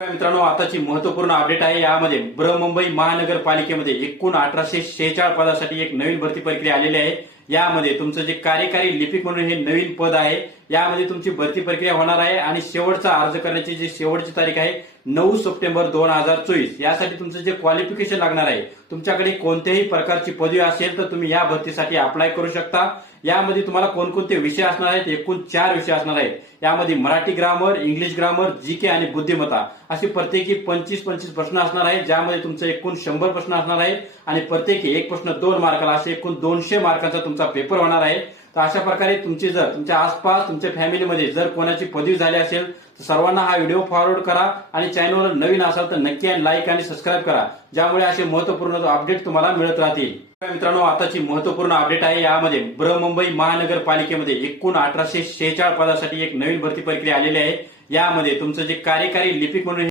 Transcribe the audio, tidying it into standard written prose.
मित्रांनो, आताची महत्त्वपूर्ण अपडेट आहे। यामध्ये बृहन्मुंबई महानगरपालिकेमध्ये एकूण 1846 पदासाठी एक नवीन भरती प्रक्रिया आलेली आहे। यामध्ये तुमचं जे कार्यकारी लिपिक म्हणून हे नवीन पद आहे, यामध्ये तुमची भरती प्रक्रिया होणार आहे आणि शेवटचा अर्ज करण्याची जी शेवटची तारीख आहे 9 सप्टेंबर 2024। यासाठी तुमचं जे क्वालिफिकेशन लागणार आहे, तुमच्याकडे कोणत्याही प्रकारची पदवी असेल तर तुम्ही या भरतीसाठी अप्लाय करू शकता। यामध्ये तुम्हाला कोणकोणते विषय असणार आहेत, एकूण 4 विषय असणार आहेत। यामध्ये Marathi grammar, English grammar, GK आणि बुद्धिमत्ता असे प्रत्येकी 25-25 प्रश्न असणार आहेत, ज्यामध्ये तुमचं एकूण 100 प्रश्न असणार आहेत आणि प्रत्येकी एक प्रश्न 2 मार्काला असे एकूण 200 मार्कांचा तुमचा पेपर होणार आहे। तर अशा प्रकारे तुमची जर तुमच्या आसपास तुमच्या फॅमिलीमध्ये जर कोणाची पदवी झाली असेल तर सर्वांना हा व्हिडिओ फॉरवर्ड करा आणि चॅनलवर नवीन असाल तर नक्की लाईक आणि सबस्क्राईब करा, ज्यामुळे असे महत्त्वपूर्ण अपडेट तुम्हाला मिळत राहतील। मित्रांनो, आताची महत्त्वपूर्ण अपडेट आहे। यामध्ये बृहन्मुंबई महानगरपालिकेमध्ये एकूण 1846 पदासाठी एक नवीन भरती प्रक्रिया आलेली आहे। यामध्ये तुमचं जे कार्यकारी लिपिक म्हणून